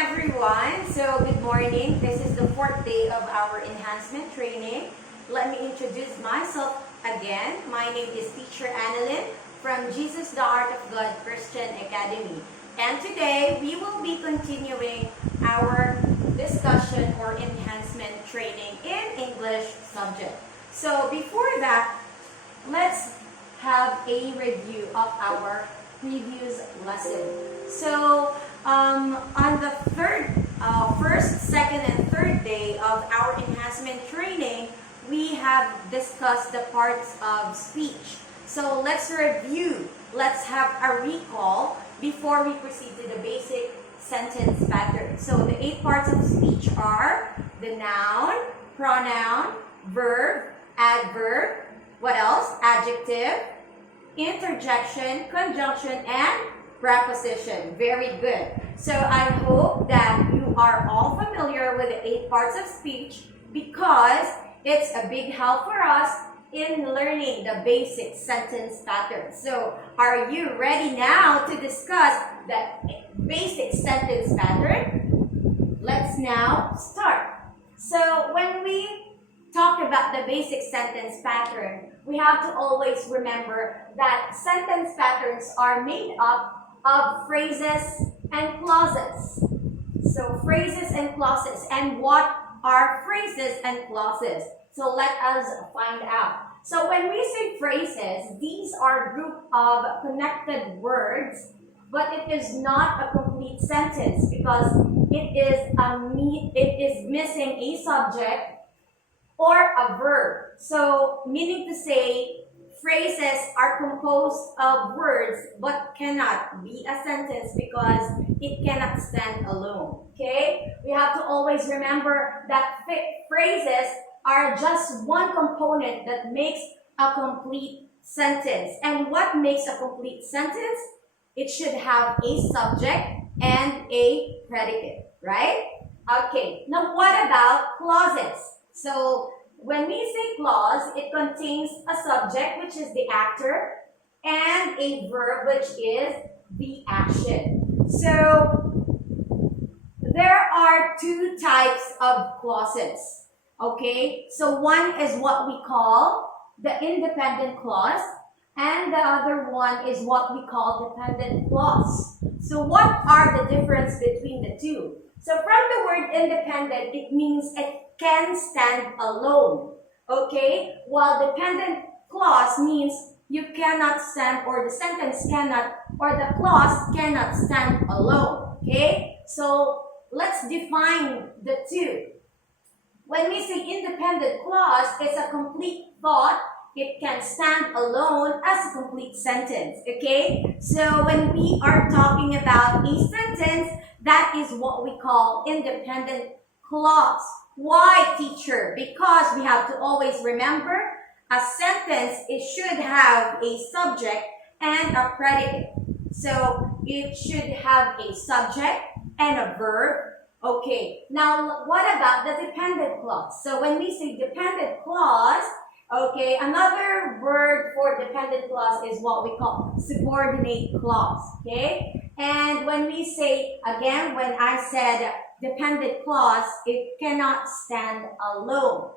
everyone. So good morning. This is the fourth day of our enhancement training. Let me introduce myself again. My name is Teacher Annalyn from Jesus the Art of God Christian Academy. And today we will be continuing our discussion or enhancement training in English subject. So before that, let's have a review of our previous lesson. So on the first, second, and third day of our enhancement training, we have discussed the parts of speech. So let's review. Let's have a recall before we proceed to the basic sentence pattern. So the 8 parts of speech are the noun, pronoun, verb, adverb, what else? Adjective, interjection, conjunction, and preposition. Very good. So I hope that you are all familiar with the 8 parts of speech because it's a big help for us in learning the basic sentence pattern. So are you ready now to discuss the basic sentence pattern? Let's now start. So when we talk about the basic sentence pattern, we have to always remember that sentence patterns are made up of phrases and clauses. So phrases and clauses. And what are phrases and clauses? So let us find out. So when we say phrases, these are a group of connected words, but it is not a complete sentence because it is missing a subject or a verb. So meaning to say, phrases are composed of words but cannot be a sentence because it cannot stand alone. Okay? We have to always remember that phrases are just one component that makes a complete sentence. And what makes a complete sentence? It should have a subject and a predicate, right? Okay, now what about clauses? So when we say clause, it contains a subject, which is the actor, and a verb, which is the action. So there are 2 types of clauses. Okay, so one is what we call the independent clause, and the other one is what we call dependent clause. So what are the difference between the two? So from the word independent, it means it can stand alone. Okay, while dependent clause means you cannot stand, or the sentence cannot, or the clause cannot stand alone. Okay, so let's define the two. When we say independent clause, it's a complete thought. It can stand alone as a complete sentence. Okay? So when we are talking about a sentence, that is what we call independent clause. Why, teacher? Because we have to always remember a sentence, it should have a subject and a predicate. So it should have a subject and a verb. Okay, now what about the dependent clause? So when we say dependent clause, okay, another word for dependent clause is what we call subordinate clause, okay? And when we say, again, when I said dependent clause, it cannot stand alone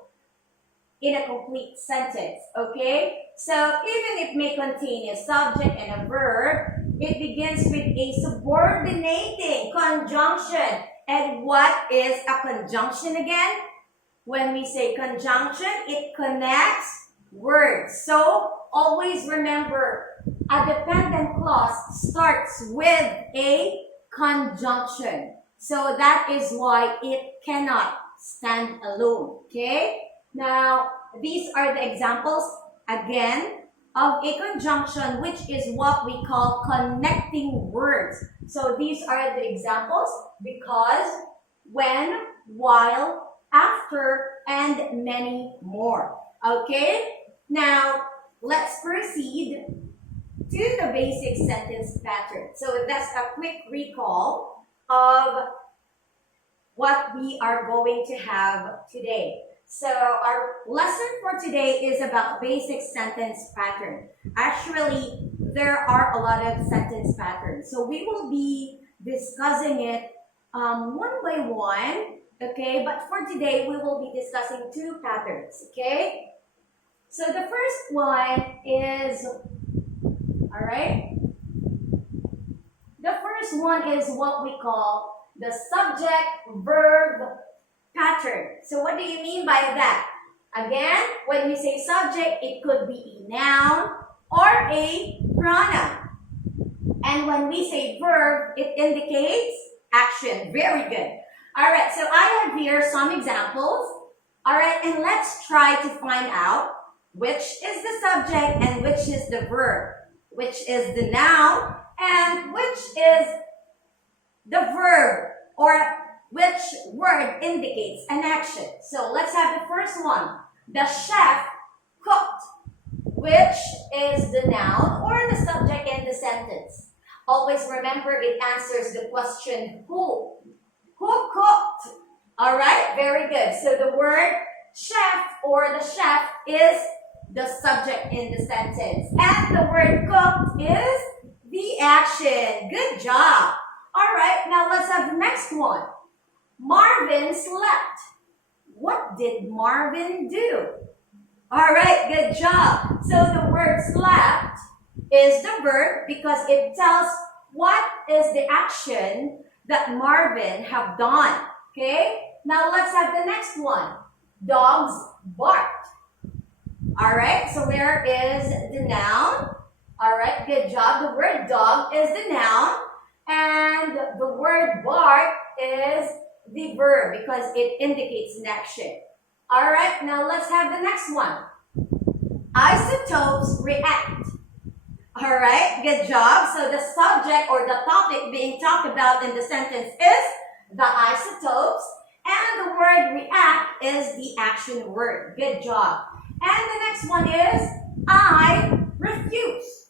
in a complete sentence, okay? So even it may contain a subject and a verb, it begins with a subordinating conjunction. And what is a conjunction again? When we say conjunction, it connects words. So always remember, a dependent clause starts with a conjunction. So that is why it cannot stand alone. Okay? Now, these are the examples, again, of a conjunction, which is what we call connecting words. So these are the examples: because, when, while, after, and many more. Okay? Now, let's proceed to the basic sentence pattern. So that's a quick recall of what we are going to have today. So our lesson for today is about basic sentence pattern. Actually, there are a lot of sentence patterns. So we will be discussing it one by one, okay? But for today, we will be discussing two patterns, okay? So the first one is, all right? The first one is what we call the subject-verb pattern. So what do you mean by that? Again, when we say subject, it could be a noun or a pronoun. And when we say verb, it indicates action. Very good. All right, so I have here some examples. All right, and let's try to find out which is the subject and which is the verb, which is the noun and which is the verb, or which word indicates an action. So let's have the first one. The chef cooked, which is the noun or the subject in the sentence. Always remember it answers the question who. Who cooked? All right, very good. So the word chef or the chef is the subject in the sentence. And the word cooked is the action. Good job. All right, now let's have the next one. Marvin slept. What did Marvin do? All right, good job. So the word slept is the verb because it tells what is the action that Marvin have done. Okay, now let's have the next one. Dogs barked. All right, so where is the noun? All right, good job. The word dog is the noun and the word bark is the verb because it indicates an action. All right, now let's have the next one. Isotopes react. All right, good job. So the subject or the topic being talked about in the sentence is the isotopes, and the word react is the action word. Good job. And the next one is I refuse.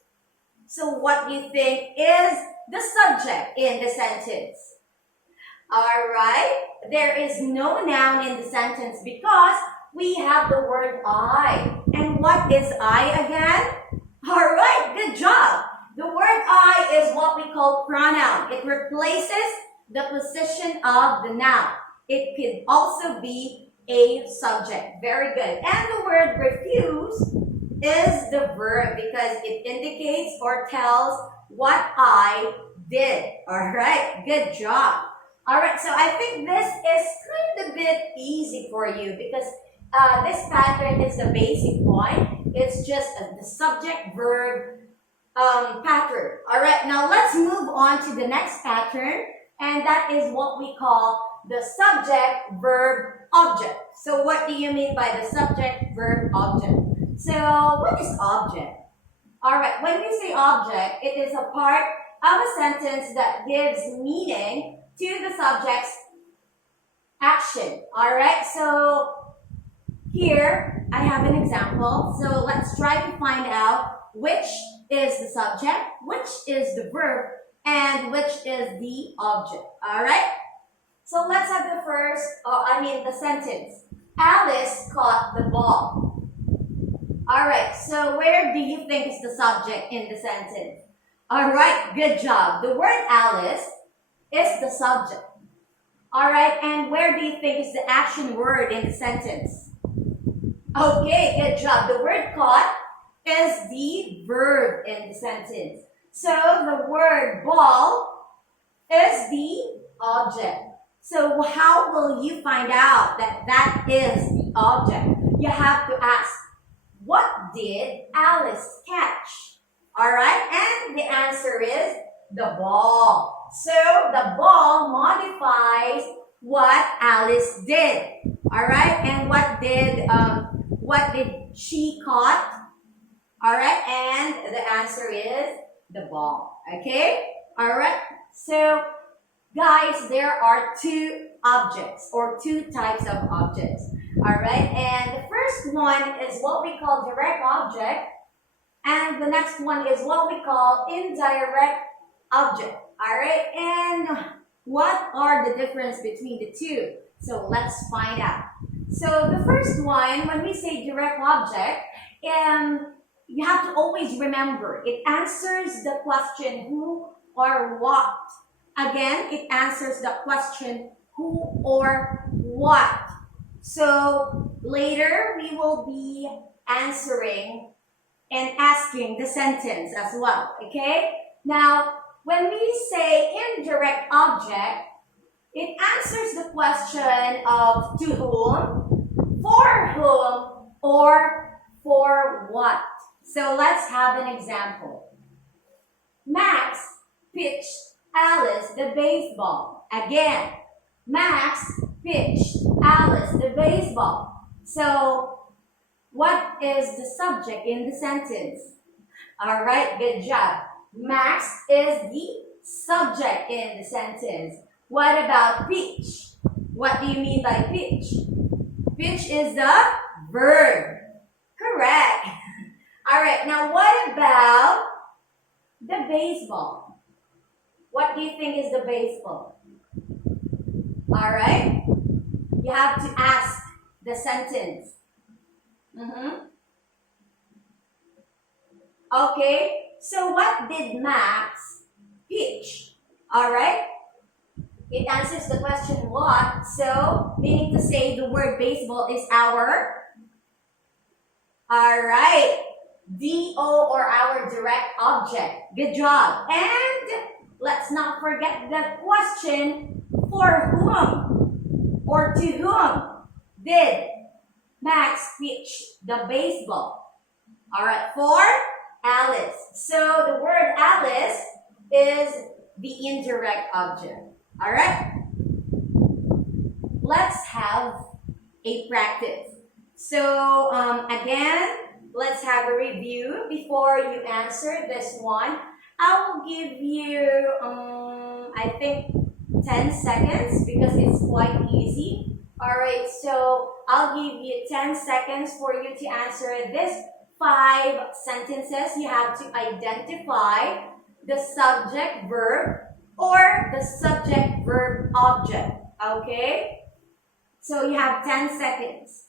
So what do you think is the subject in the sentence? All right, there is no noun in the sentence because we have the word I. And what is I again? All right, good job. The word I is what we call pronoun. It replaces the position of the noun. It could also be a subject. Very good. And the word refuse is the verb because it indicates or tells what I did. All right, good job. All right, so I think this is kind of a bit easy for you because this pattern is the basic one. It's just the subject-verb pattern. All right, now let's move on to the next pattern, and that is what we call the subject-verb-object. So what do you mean by the subject-verb-object? So what is object? All right, when we say object, it is a part of a sentence that gives meaning to the subject's action. All right, so here I have an example. So let's try to find out which is the subject, which is the verb, and which is the object. All right, so let's have the the sentence. Alice caught the ball. All right, so where do you think is the subject in the sentence? All right, good job. The word Alice is the subject. All right, and where do you think is the action word in the sentence? Okay, good job. The word caught is the verb in the sentence. So the word ball is the object. So how will you find out that that is the object? You have to ask, what did Alice catch? All right, and the answer is the ball. So the ball modifies what Alice did. All right, and what did she caught? All right, and the answer is the ball. Okay, all right. So guys, there are two objects or two types of objects. All right, and the first one is what we call direct object, and the next one is what we call indirect object. All right, and what are the difference between the two? So let's find out. So the first one, when we say direct object, you have to always remember it answers the question who or what. Again, it answers the question who or what. So later we will be answering and asking the sentence as well. Okay? Now, when we say indirect object, it answers the question of to whom, for whom, or for what. So let's have an example. Max pitched Alice the baseball. Again, Max pitched Alice the baseball. So, what is the subject in the sentence? Alright, good job. Max is the subject in the sentence. What about pitch? What do you mean by pitch? Pitch is the verb. Correct. Alright, now what about the baseball? What do you think is the baseball? Alright, you have to ask the sentence. Okay, so what did Max pitch? Alright, it answers the question what, so meaning to say the word baseball is our, alright, DO or our direct object. Good job. And let's not forget the question for whom or to whom did Max pitch the baseball? Alright, for Alice. So the word Alice is the indirect object. Alright? Let's have a practice. So again, let's have a review before you answer this one. I will give you, I think, 10 seconds because it's quite easy. Alright, so I'll give you 10 seconds for you to answer this 5 sentences. You have to identify the subject verb or the subject verb object. Okay? So you have 10 seconds.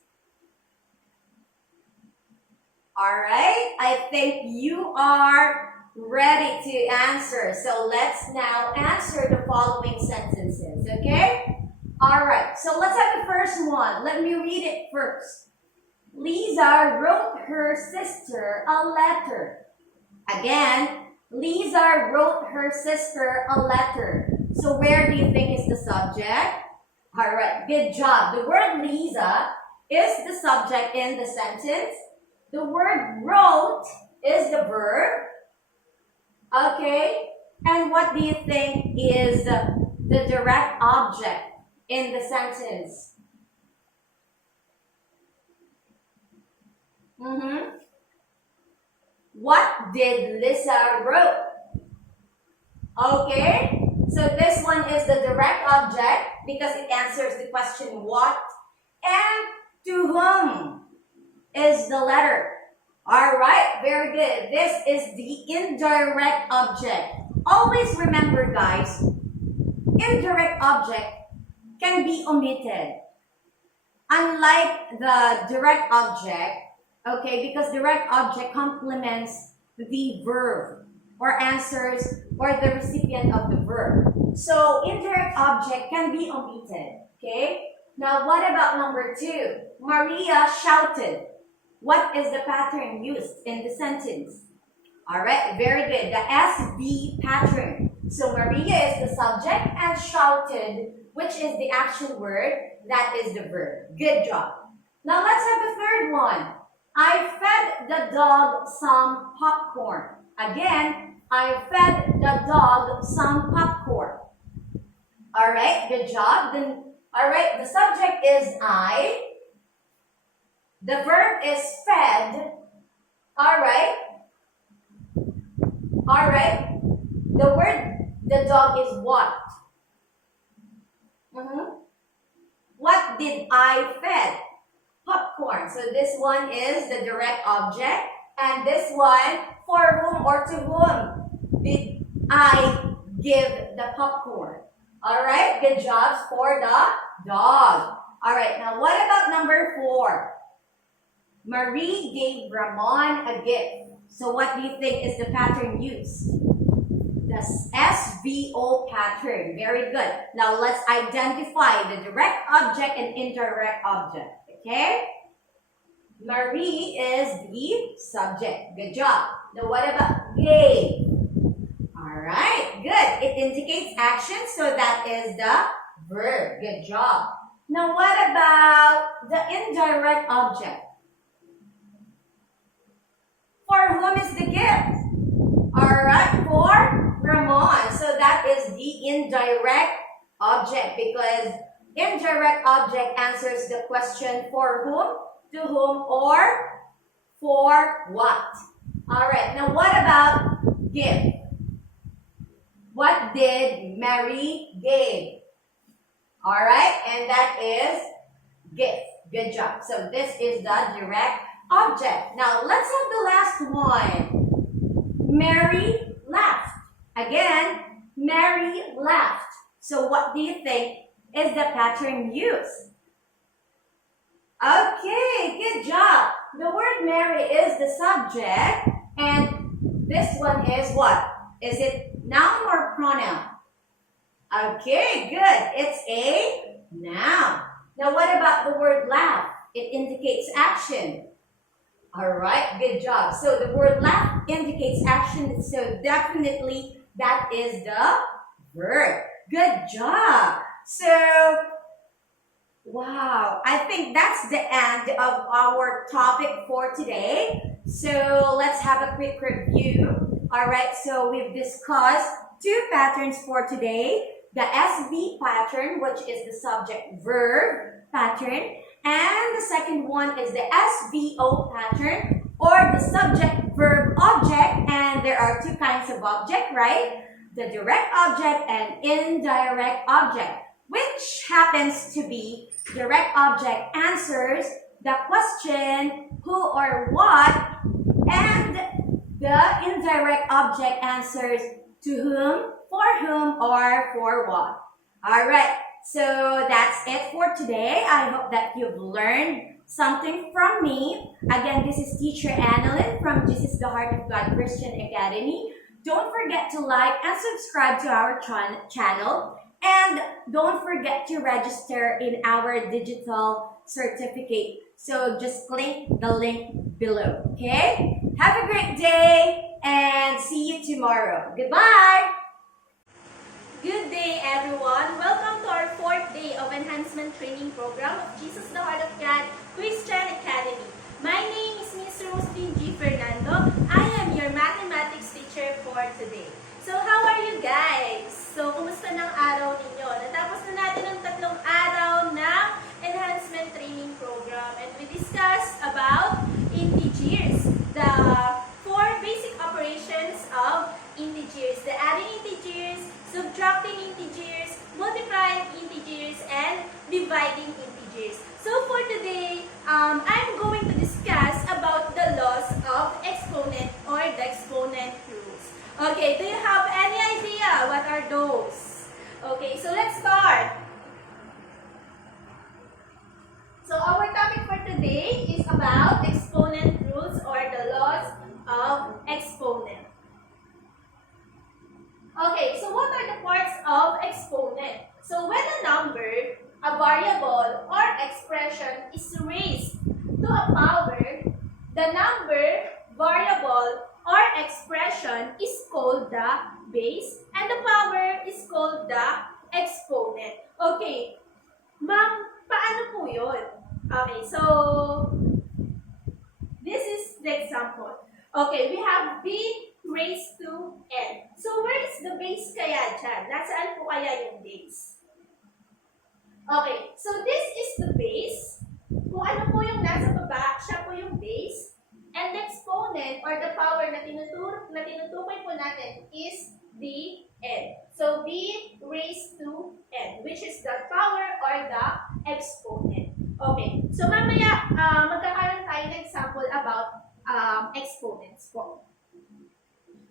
Alright, I think you are ready to answer. So let's now answer the following sentences. Okay? Alright, so let's have the first one. Let me read it first. Lisa wrote her sister a letter. Again, Lisa wrote her sister a letter. So where do you think is the subject? Alright, good job. The word Lisa is the subject in the sentence. The word wrote is the verb. Okay, and what do you think is the direct object in the sentence? What did Lisa wrote? Okay, so this one is the direct object because it answers the question what, and to whom is the letter. Alright, very good. This is the indirect object. Always remember, guys, indirect object can be omitted. Unlike the direct object, okay, because direct object complements the verb or answers or the recipient of the verb. So indirect object can be omitted, okay? Now what about number 2? Maria shouted. What is the pattern used in the sentence? Alright, very good. The SB pattern. So Maria is the subject and shouted, which is the actual word, that is the verb. Good job. Now let's have the third one. I fed the dog some popcorn. Again, I fed the dog some popcorn. Alright, good job. Then, alright, the subject is I. The verb is fed. Alright. Alright. The word, the dog is what? What did I fed? Popcorn. So this one is the direct object. And this one, for whom or to whom did I give the popcorn? Alright, good jobs for the dog. Alright, now what about number 4? Marie gave Ramon a gift. So what do you think is the pattern used? The SVO pattern. Very good. Now let's identify the direct object and indirect object. Okay? Marie is the subject. Good job. Now what about gave? Alright, good. It indicates action, so that is the verb. Good job. Now what about the indirect object? For whom is the gift? Alright, for Ramon. So that is the indirect object, because indirect object answers the question for whom, to whom, or for what. Alright, now what about give? What did Mary give? Alright, and that is gift. Good job. So this is the direct object. Now let's have the last one. Mary laughed. Again, Mary laughed. So what do you think is the pattern used? Okay, good job. The word Mary is the subject, and this one is what? Is it noun or pronoun? Okay, good. It's a noun. Now what about the word laugh? It indicates action. Alright, good job. So the word laugh indicates action, so definitely that is the verb. Good job. So, wow, I think that's the end of our topic for today. So let's have a quick review. Alright, so we've discussed two patterns for today. The SV pattern, which is the subject-verb pattern. And the second one is the SVO pattern, or the subject-verb-object. And there are two kinds of object, right? The direct object and indirect object, which happens to be direct object answers the question who or what, and the indirect object answers to whom, for whom, or for what. Alright, so that's it for today. I hope that you've learned something from me. Again, this is Teacher Annalyn from Jesus the Heart of God Christian Academy. Don't forget to like and subscribe to our channel. And don't forget to register in our digital certificate. So just click the link below, okay? Have a great day and see you tomorrow. Goodbye! Good day, everyone. Welcome to our 4th day of Enhancement Training Program of Jesus the Heart of God Christian Academy. My name is Miss Roslyn G. Fernando. I am your mathematics teacher for today. So, how are you guys? So, kumusta ng araw ninyo? Natapos na natin ang 3 araw ng Enhancement Training Program, and we discussed about integers, the 4 basic operations of integers, the adding integers, subtracting integers, multiplying integers, and dividing integers. So for today, I'm going to discuss about the laws of exponent or the exponent rules. Okay, do you have any idea what are those? Okay, so let's start. So our topic for today is about exponent rules or the laws of exponent. Okay, so what are the parts of exponent? So when a number, a variable, or expression is raised to a power, the number, variable, or expression is called the base, and the power is called the exponent. Okay, ma'am, paano po yun? Okay, so this is the example. Okay, we have b raised to n. So, where is the base kaya dyan? Nasaan po kaya yung base? Okay, so this is the base. Kung ano po yung nasa baba, siya po yung base. And the exponent or the power na tinutukoy po natin is the n. So, b raised to n, which is the power or the exponent. Okay, so mamaya magkakaroon tayo ng example about exponents po.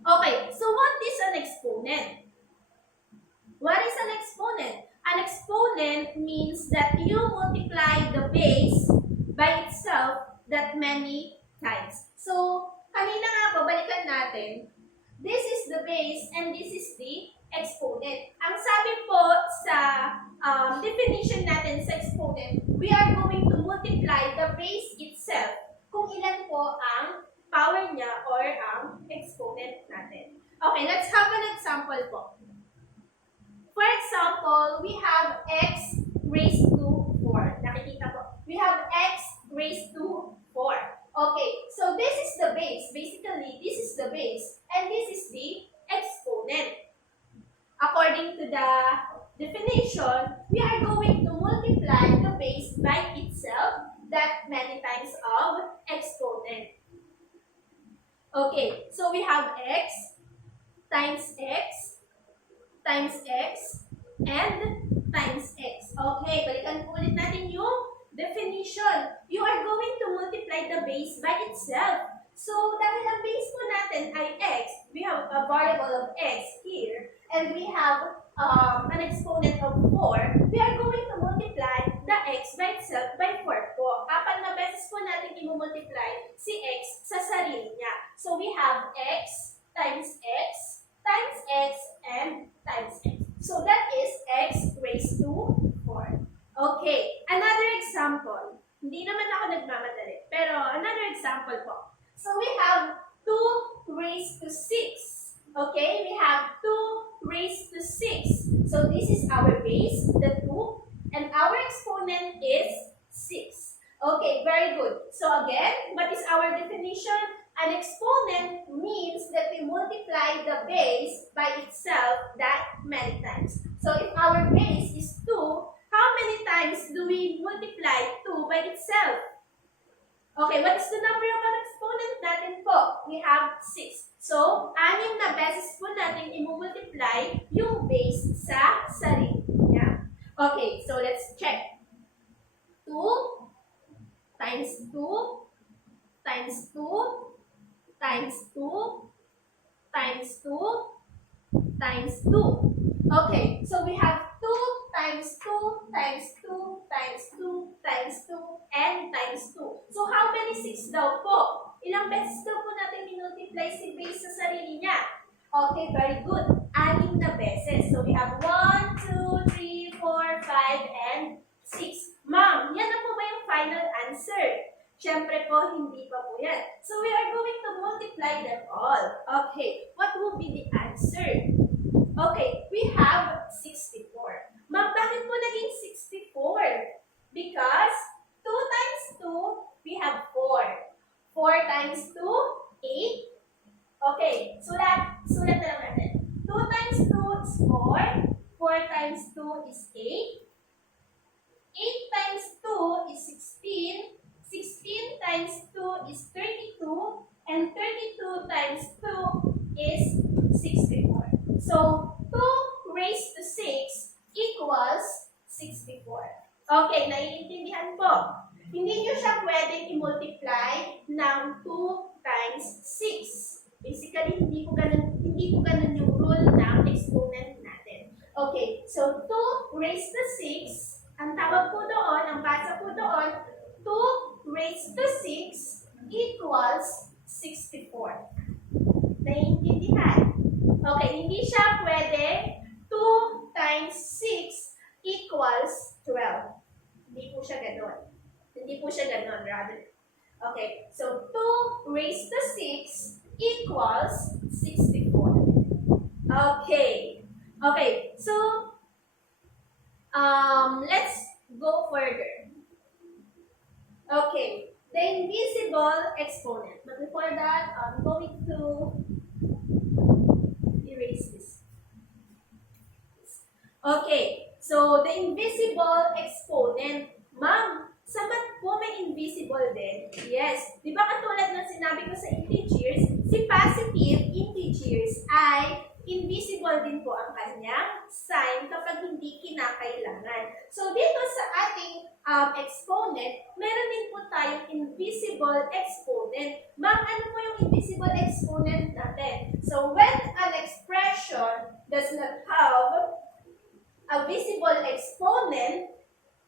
Okay, so what is an exponent? What is an exponent? An exponent means that you multiply the base by itself that many times. So, kanina nga po, balikan natin. This is the base and this is the exponent. Ang sabi po sa definition natin sa exponent, we are going to multiply the base itself kung ilan po ang power niya or ang exponent natin. Okay, let's have an example po. For example, we have x raised to 4. Nakikita po. We have x raised to 4. Okay, so this is the base. Basically, this is the base and this is the exponent. According to the definition, we are going to multiply the base by itself that many times of exponent. Okay, so we have x times x times x and times x. Okay, balikan po ulit natin yung definition. You are going to multiply the base by itself. So, dahil ang base po natin ay x, we have a variable of x here, and we have an exponent of 4, we are going to multiply the x by itself by 4 po. Apat na beses po natin i-multiply si x sa sarili niya. So, we have x times x times x and times x. So, that is x raised to 4. Okay, another example. Hindi naman ako nagmamadali, pero another example po. So, we have 2 raised to 6. Okay, we have 2 raised to 6. So, this is our base, the 2, and our exponent is 6. Okay, very good. So, again, what is our definition? An exponent means that we multiply the base by itself that many times. So, if our base is 2, how many times do we multiply 2 by itself? Okay, what is the number of an exponent natin po? We have 6. So, 6 na beses po natin i-multiply yung base sa sarili niya. Okay, so let's check. 2 times 2 times 2 times 2 times 2 times 2. Okay, so we have 2 times 2 times 2 times 2 times 2 and times 2. So how many 6 daw po? Ilang beses daw po natin minultiply si base sa sarili niya? Okay, very good. 6 na beses. So we have 1, 2, 3, 4, 5, and 6. Ma'am, yan na po ba yung final answer? Siyempre po, hindi pa po yan. So we are going to multiply them all. Okay, what will be the answer? Okay, we have 64. Ma'am, bakit po naging 64? Because 2 times 2, we have 4. 4 times 2, 8. Okay, sulat na lang natin. 2 times 2 is 4. 4 times 2 is 8. 8 times 2 is 16. 16 times 2 is 32. And 32 times 2 is 64. So, 2 raised to 6 equals 64. Okay, naiintindihan po. Hindi nyo siya pwedeng i-multiply ng 2 times 6. Basically, hindi po ganun yung rule ng exponent natin. Okay, so 2 raised to 6, ang tawag po doon, ang basa po doon, 2 raised to 6 equals 64. Naiintindihan? Okay, hindi siya pwede 2 times 6 equals 12. Hindi po siya gano'n. Hindi po siya gano'n, rather. Okay, so 2 raised to 6 equals 64. Okay. Okay, so let's go further. Okay, the invisible exponent. But before that, I'm going to erase this. Okay, so the invisible exponent. Ma'am, sa math po may invisible din? Yes. Di ba katulad ng sinabi ko sa integers, si positive integers ay invisible din po ang kanyang sign kapag hindi kinakailangan. So dito sa ating exponent, meron din po tayong invisible exponent. Ma'am, ano po yung invisible exponent natin? So when an expression does not have a visible exponent,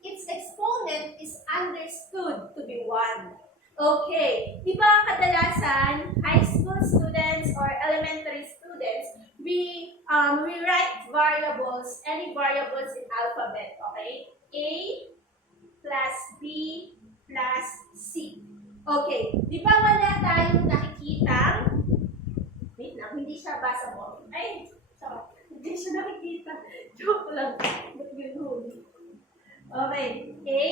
its exponent is understood to be 1. Okay, di ba kadalasan high school students or elementary students we write variables, any variables in alphabet, okay? A plus B plus C. Okay, di ba wala tayong nakikitang, wait lang, hindi siya basable. Ay, sorry, hindi siya nakikita. Joke lang. Ba't yun? Okay, A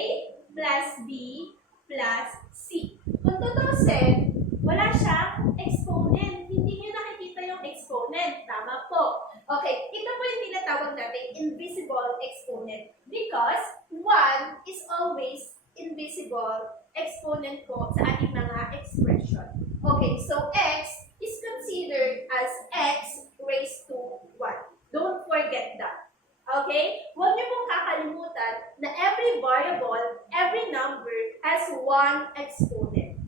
plus B plus C. Kung tutusin, wala siyang exponent. Hindi niyo nakikita yung exponent. Tama po. Okay, ito po yung tinatawag natin invisible exponent because 1 is always invisible exponent po sa ating mga expression. Okay, so x is considered as x raised to 1. Don't forget that. Okay? Huwag niyo pong kakalimutan na every variable, every number has one exponent.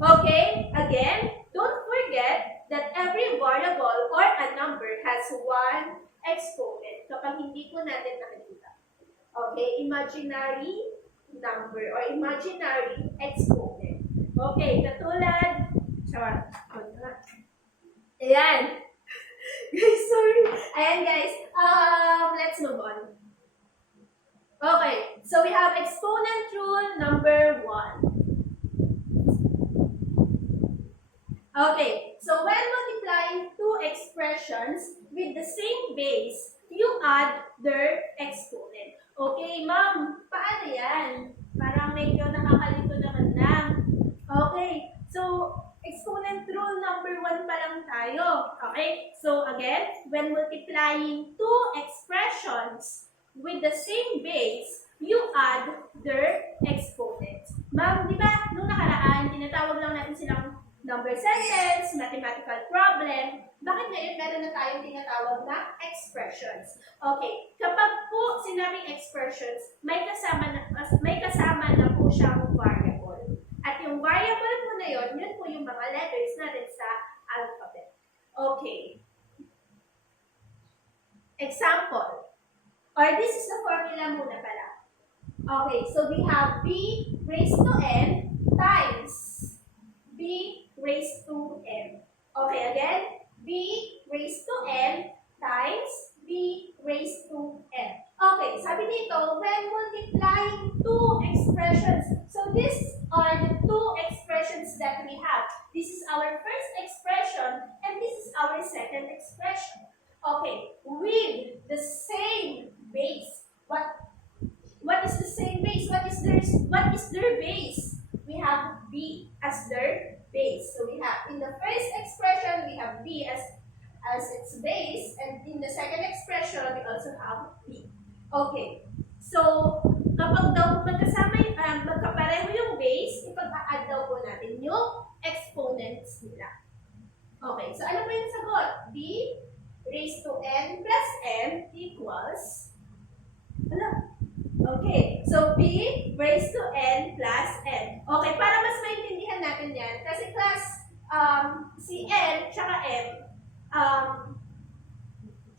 Okay? Again, don't forget that every variable or a number has one exponent kapag hindi po natin nakikita. Okay? Imaginary number or imaginary exponent. Okay, katulad, ayan. Guys, sorry. Ayan guys, let's move on. Okay, so we have exponent rule number 1. Okay, so when multiplying two expressions with the same base, you add their exponent. Okay, ma'am, paano yan? Parang medyo nakakalito naman lang. Okay, so exponent rule number 1 pa lang tayo. Okay, so again, when multiplying two expressions with the same base, you add their exponents. Ma'am, di ba, nung nakaraan, tinatawag lang natin silang number sentence, mathematical problem. Bakit ngayon meron na tayong tinatawag na expressions? Okay, kapag po sinabing expressions, may kasama na po siyang variable. At yung variable po na yun po yung mga letters natin sa alphabet. Okay. Example. Or this is the formula muna pala. Okay, so we have b raised to n times b raised to n. Okay, again, b raised to n times b raised to n. Okay, sabi dito, when multiplying two expressions, so these are the two expressions that we have. This is our first expression, and this is our second expression. Okay, with the same base. What is the same base? What is their base? We have b as their base. So we have in the first expression we have b as its base, and in the second expression we also have b. Okay. So kapag daw magkapareho yung base, ipag-add daw po natin yung exponents nila. Okay. So ano po yung sagot? b raised to n plus n equals okay, so b raised to n plus n. Okay, para mas maintindihan natin yan, kasi class, si n tsaka m,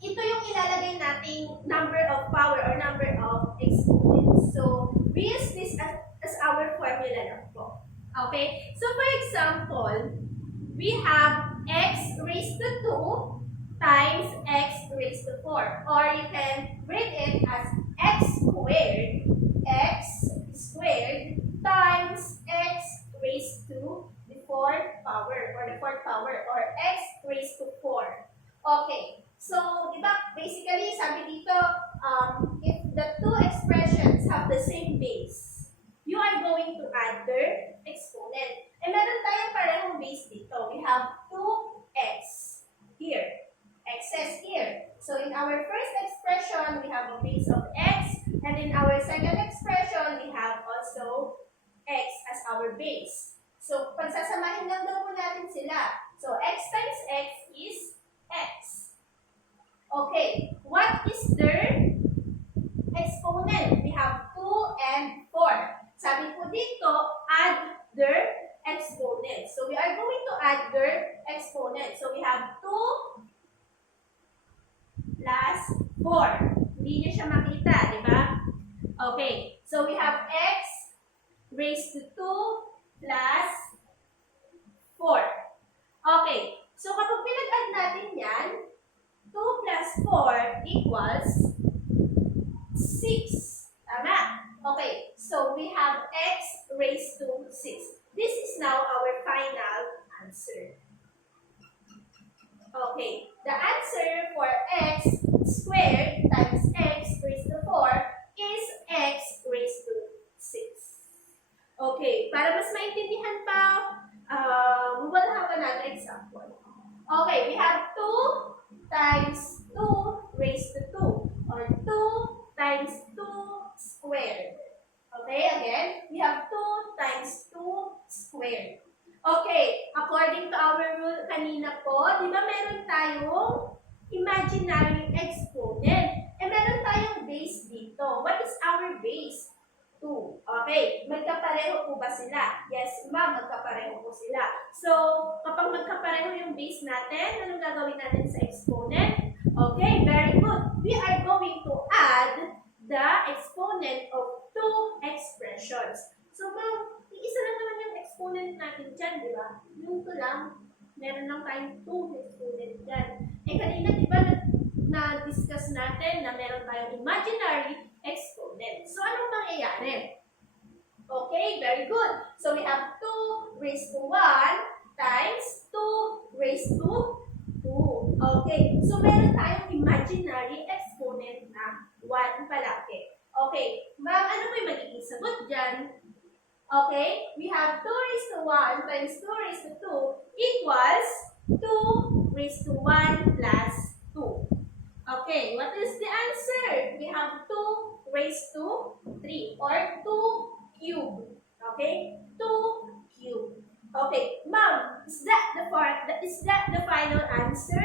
ito yung ilalagay nating number of power or number of exponents. So, we use this as our formula lang po. Okay, so for example, we have x raised to 2 times x raised to 4. Or you can read it as x squared times x raised to the 4th power or the 4th power or x raised to 4. Okay, so di ba basically sabi dito, if the two expressions have the same base, you are going to add their exponent. And meron tayong parehong base dito. We have 2x here. X's here. So in our first expression, we have a base of x, and in our second expression, we have also x as our base. So pagsasamahin lang daw po natin sila. So x times x is x. Okay, what is their exponent? We have 2 and 4. Sabi po dito, add their exponent. So we are going to add their exponent. So we have 2 plus 4. Hindi nyo siya makita, di ba? Okay, so we have x raised to 2 plus 4. Okay, so kapag pinag-add natin yan, equals 6. Tama? Okay, so we have x raised to 6. This is now our final answer. Okay, the answer for x squared times x raised to 4 is x raised to 6. Okay, para mas maintindihan pa, we will have another example. Okay, we have 2 times 2 raised to 2, or 2 times 2 squared. Okay, again, we have 2 times 2 squared. Okay, according to our rule kanina po, di ba meron tayong imaginary exponent? Eh, meron tayong base dito. What is our base? 2. Okay, magkapareho po ba sila? Yes, ma'am, magkapareho po sila. So, kapag magkapareho yung base natin, anong gagawin natin sa exponent? Okay, very good. We are going to add the exponent of 2 expressions. So, ma'am, isa lang naman yung exponent natin dyan, di ba? Yung 2 lang, meron lang tayong 2 exponent dyan. Eh, kanina, di ba, na-discuss natin na meron tayong imaginary exponent. So, anong mangyayari? Okay, very good. So, we have 2 raised to 1 times 2 raised to 2. Okay, so meron tayong imaginary exponent na 1 palagi. Okay, ma'am, ano ba yung magiging sagot dyan? Okay, we have 2 raised to 1 times 2 raised to 2 equals 2 raised to 1 plus 2. Okay, what is the answer? We have 2 raised to 3 or 2 cubed. Okay, 2 cubed. Okay, ma'am, is that the final answer?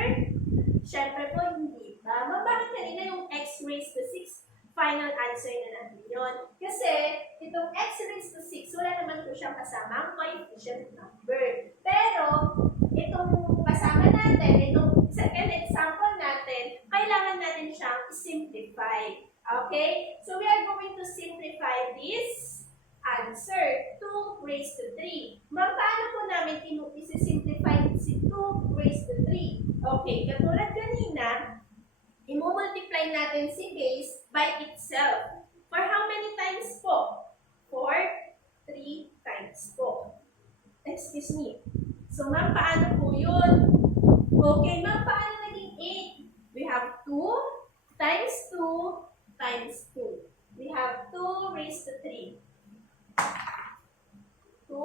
Syempre po, hindi ba? Ma'am, bakit kanina yung x raised to 6 final answer na natin yun? Kasi, itong x raised to 6, wala naman po siyang kasamang coefficient number. Pero, itong kasama natin, itong second example natin, kailangan natin siyang simplify. Okay? So, we are going to simplify this answer, 2 raised to 3. Ma'am, paano po namin isi-simplify si 2 raised to 3? Okay, katulad kanina, i-multiply natin si base by itself. For how many times po? For 3 times po. Excuse me. So, ma'am, paano po yun? Okay, ma'am, paano naging 8? We have 2 times 2 times 2. We have 2 raised to 3. 2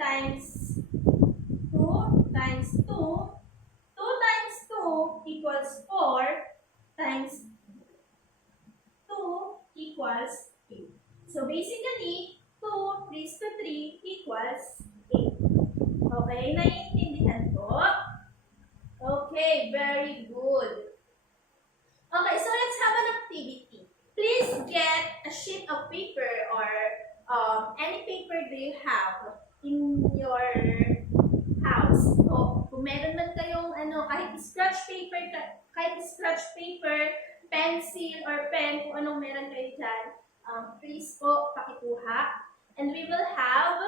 times 2 times 2. 2 times 2 equals 4 times 2 equals 8. So basically, 2 raised to 3 equals 8. Okay, naiintindihan po? Okay, very good. Okay, so let's have an activity. Please get a sheet of paper or any paper do you have in your house. O kung meron man kayong kahit scratch paper, pencil or pen, kung anong meron kayo dyan, please po pakikuha. And we will have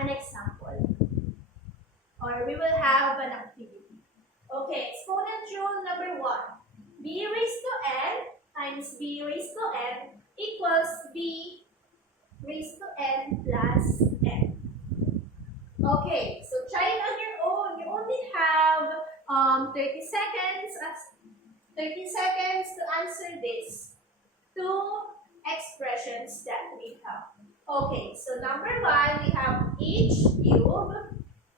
an example. Or we will have an activity. Okay, exponent rule number 1. B raised to n times b raised to n equals b raised to n plus n. Okay, so try it on your own. You only have 30 seconds to answer this 2 expressions that we have. Okay, so number 1, we have h cubed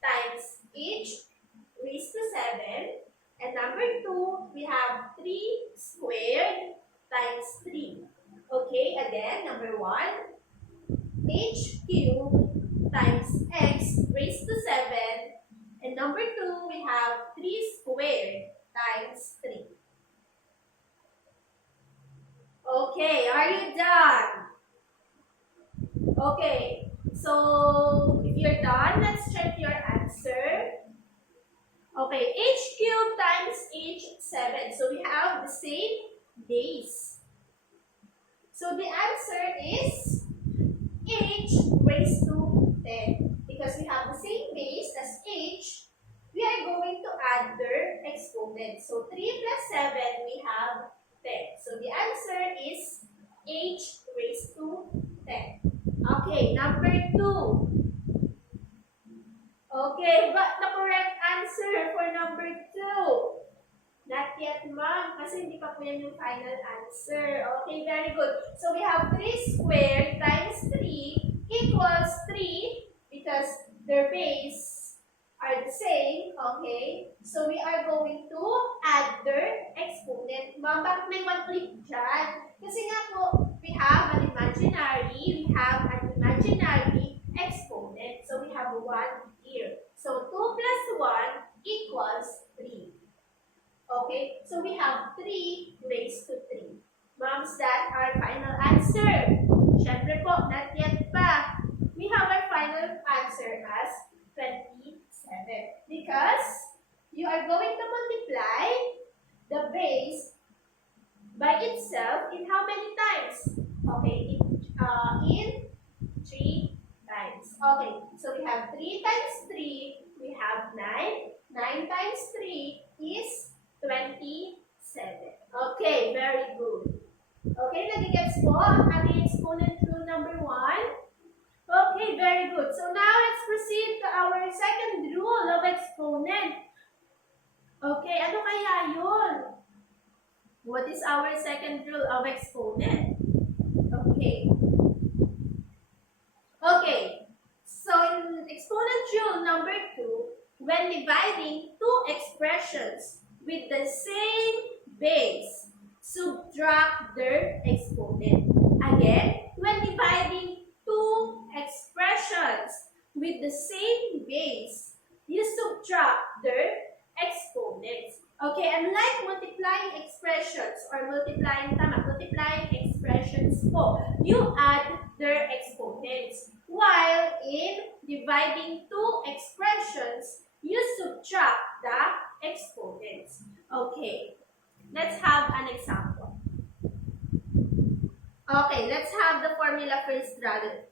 times h raised to 7. And number 2, we have 3 squared times 3. Okay, again, number 1, h cubed times x raised to 7. And number 2, we have 3 squared times 3. Okay, are you done? Okay, so if you're done, let's check your answer. Okay, h cubed times h 7. So we have the same base. So the answer is h raised to 10. Because we have the same base as h, we are going to add their exponent. exponent. So 3 plus 7, we have 10. So the answer is h raised to 10. Okay, number 2. Okay, but the correct answer for number 2? Not yet, ma'am, kasi hindi pa po yan yung final answer. Okay, very good. So we have 3 squared times 3 equals 3 because their base are the same. Okay, so we are going to add their exponent. Ma'am, bakit may 1 click dyan? Kasi nga po, we have an imaginary exponent. So we have 1 here. So 2 plus 1 equals 3. Okay, so we have 3 raised to 3. Moms, that our final answer. Syempre po, not yet pa. We have our final answer as 27. Because you are going to multiply the base by itself in how many times? Okay, in 3 times. Okay, so we have 3 times 3, we have 9. 9 times 3 is 27. Okay, very good. Okay, nagigets po ang ating exponent rule number 1. Okay, very good. So now let's proceed to our second rule of exponent. Okay, ano kaya yun? What is our second rule of exponent? Okay. Okay, so in exponent rule number 2, when dividing two expressions with the same base, subtract their exponent. Again, when dividing two expressions with the same base, you subtract their exponents. Okay, unlike multiplying expressions or multiplying expressions po, you add their exponents. While in dividing two expressions, you subtract the exponents. Okay, let's have an example. Okay, let's have the formula first rather.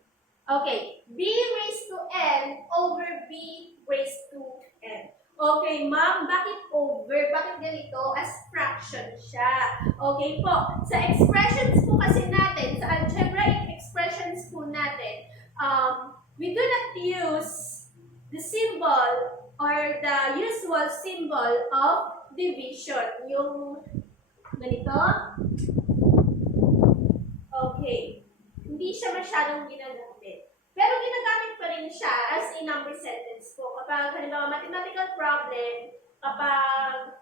Okay, b raised to n over b raised to n. Okay, ma'am, bakit over? Bakit ganito? As fraction siya. Okay po, sa expressions po kasi natin, sa algebraic expressions po natin, we do not use the symbol or the usual symbol of division. Yung ganito. Okay. Hindi siya masyadong ginagamit. Pero ginagamit pa rin siya as a number sentence po. Kapag, halimbawa, mathematical problem, kapag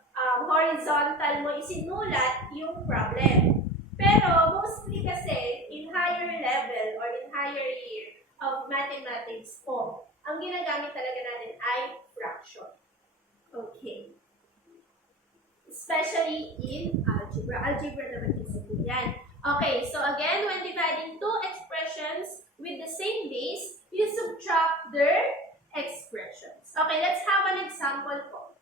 horizontal mo isinulat yung problem. Pero mostly kasi, in higher level or in higher year of mathematics po, ang ginagamit talaga natin ay fraction. Okay. Especially in algebra. Algebra naman kasi po yan. Okay, so again, when dividing two expressions with the same base, you subtract their expressions. Okay, let's have an example po.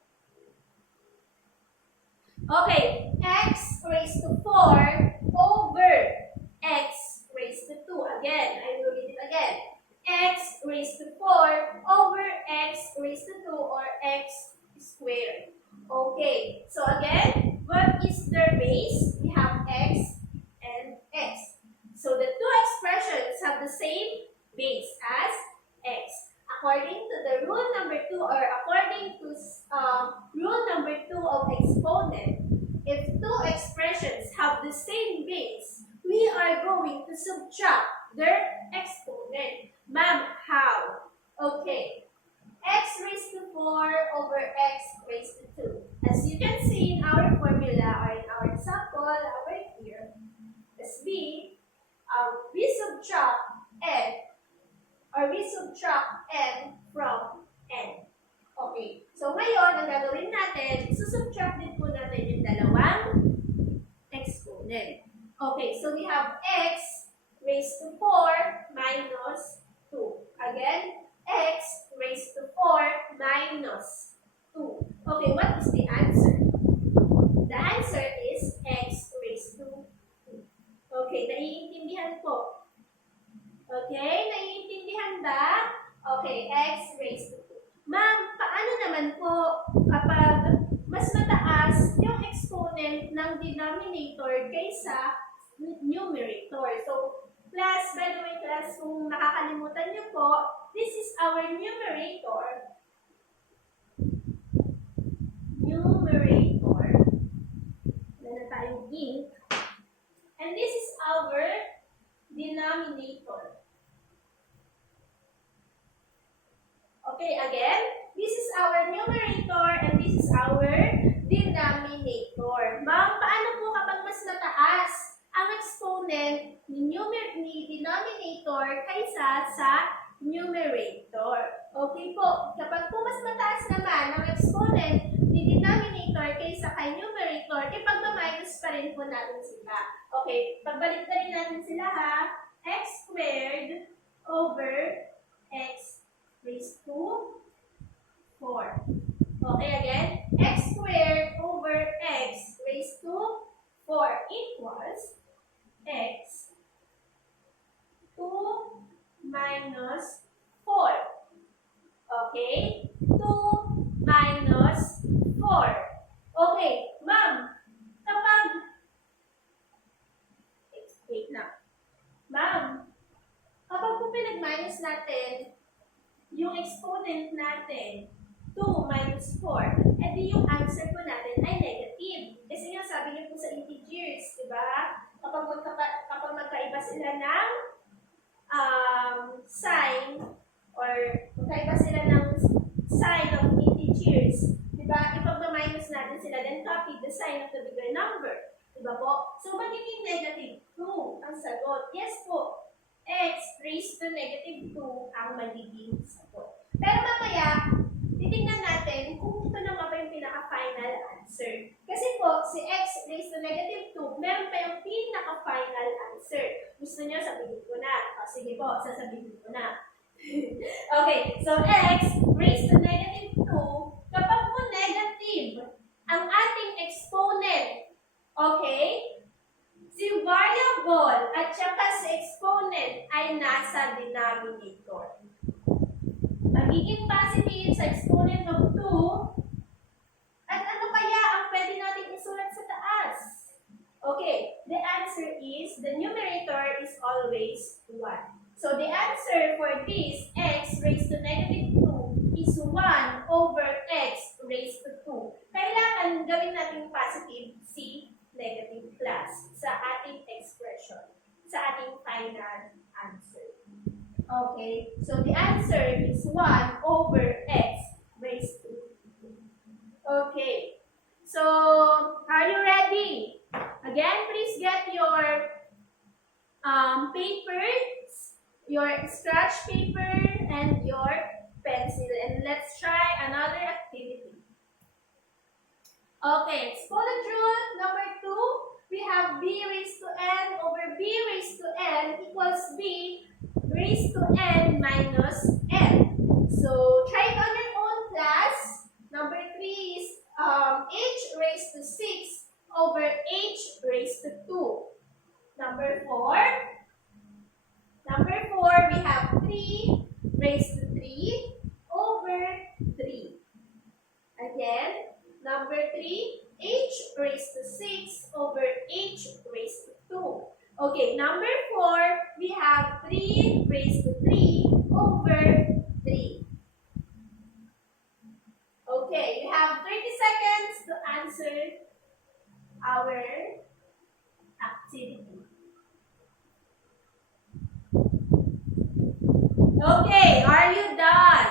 Okay, x raised to 4 over x raised to 2. Again, I will read it again. X raised to 4 over x raised to 2 or x squared. Okay, so again, what is their base? We have x and x. So the two expressions have the same base as x. According to the rule number 2 or according to rule number 2 of exponent, if two expressions have the same base, we are going to subtract their exponent. Ma'am, how? Okay. X raised to 4 over x raised to 2. As you can see in our formula or in our example over here, as b, we subtract n or we subtract n from n. Okay. So ngayon, ang gagawin natin, susubtract din po natin yung dalawang exponent. Okay. So we have x raised to 4 minus 2. Again, x raised to 4 minus 2. Okay, what is the answer? The answer is x raised to 2. Okay, naiintindihan po. Okay, naiintindihan ba? Okay, x raised to 2. Ma'am, paano naman po kapag mas mataas exponent ng denominator kaysa numerator. So, class, by the way, class, kung nakakalimutan niyo po, this is our numerator. Wala na tayong ink. And this is our denominator. Okay, again, this is our numerator and this is our denominator. Ma'am, paano po kapag mas mataas ang exponent ni denominator kaysa sa numerator? Okay po, kapag po mas mataas naman ang exponent ni denominator kaysa kay numerator, ipagmaminus pa rin po natin sila. Okay, pagbalik na rin natin sila ha. X squared over x raised to 4. Okay, again, x squared over x raised to 4 equals x 2 minus 4. Okay, 2 minus 4. Okay, ma'am, kapag, wait na. Ma'am, kapag po pinag-minus natin yung exponent natin, 2 minus 4, edi yung answer po natin ay negative. Kasi nga sabi niyo po sa integers, di ba? Kapag magkaiba sila ng sign, or magkaiba sila ng sign of integers, di ba? Ipag-minus natin sila, then copy the sign of the bigger number. Di ba po? So, magiging negative 2 ang sagot. Yes po. X raised to negative 2 ang magiging sagot. Pero mamaya, titingnan natin kung ito na nga ba yung pinaka-final answer. Kasi po, si x raised to negative 2, meron pa yung pinaka-final answer. Gusto niyo, sabihin ko na. O, sige po, sasabihin ko na. Okay, so x raised to negative 2, kapag po negative ang ating exponent, okay, si variable at saka si exponent ay nasa denominator. Magiging positive sa exponent of 2. At ano kaya ang pwede natin isulat sa taas? Okay, the answer is, the numerator is always 1. So the answer for this x raised to negative 2 is 1 over x raised to 2. Kailangan gawin natin positive si negative plus sa ating expression, sa ating final answer. Okay, so the answer is 1 over x raised to 2. Okay, so are you ready? Again, please get your papers, your scratch paper, and your pencil, and let's try another activity. Okay, exponent rule number 2, we have b raised to n over b raised to n equals b raised to n minus n. So, try it on your own, class. Number 3 is h raised to 6 over h raised to 2. Number 4, we have 3 raised to 3 over 3. Again, number 3, h raised to 6 over h raised to 2. Okay, number 4, we have 3 raised to 3 over 3. Okay, you have 30 seconds to answer our activity. Okay, are you done?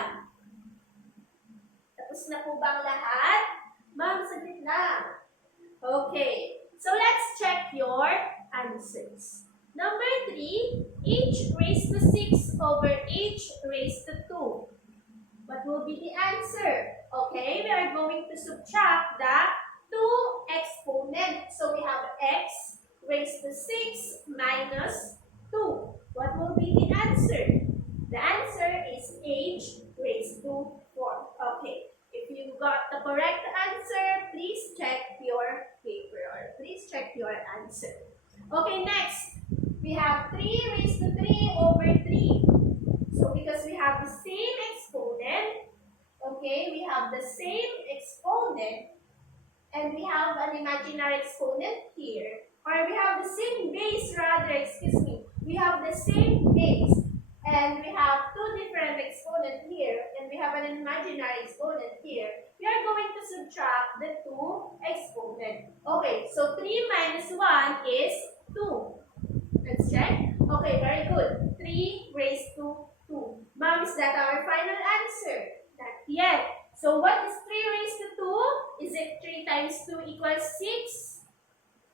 Tapos na po bang lahat? Ma'am, saglit lang. Okay, so let's check your answers. Number 3, h raised to 6 over h raised to 2. What will be the answer? Okay, we are going to subtract the 2 exponents. So we have x raised to 6 minus 2. What will be the answer? The answer is h raised to 4. Okay, if you got the correct answer, please check your paper or please check your answer. Okay, next, we have 3 raised to 3 over 3. So because we have the same exponent, okay, we have the same exponent, and we have an imaginary exponent here. Or we have the same base rather, excuse me. We have the same base, and we have two different exponents here, and we have an imaginary exponent here. We are going to subtract the two exponents. Okay, so 3 minus 1 is 2. Let's check. Okay, very good. 3 raised to 2. Mom, is that our final answer? Not yet. So what is 3 raised to 2? Is it 3 times 2 equals 6?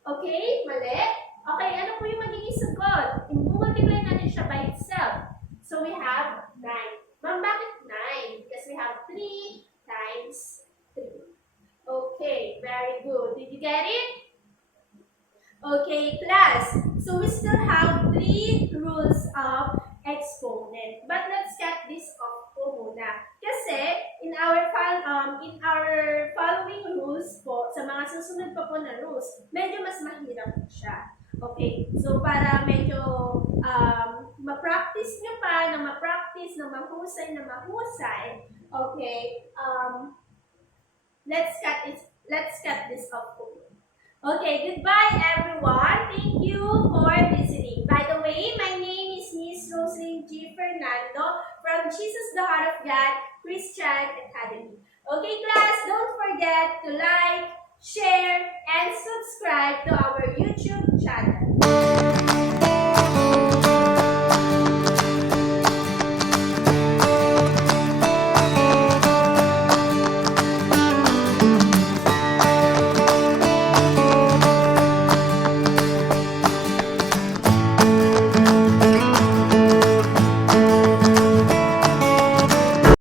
Okay, mali. Okay, ano po yung magiging sagot? I-multiply natin siya by itself. So we have 9. Ma'am, bakit 9? Because we have 3 times 3. Okay, very good. Did you get it? Okay, class. So we still have 3 rules of exponent. But let's cut this off po muna. Kasi in our following rules po, sa mga susunod pa po na rules, medyo mas mahirap siya. Okay, so para medyo ma-practice nyo pa, na ma-practice, na mahusay, okay, let's cut this off po. Okay, goodbye everyone. Thank you for listening. By the way, my name is Miss Roslyn G. Fernando from Jesus the Heart of God Christian Academy. Okay, class, don't forget to like, share, and subscribe to our YouTube channel.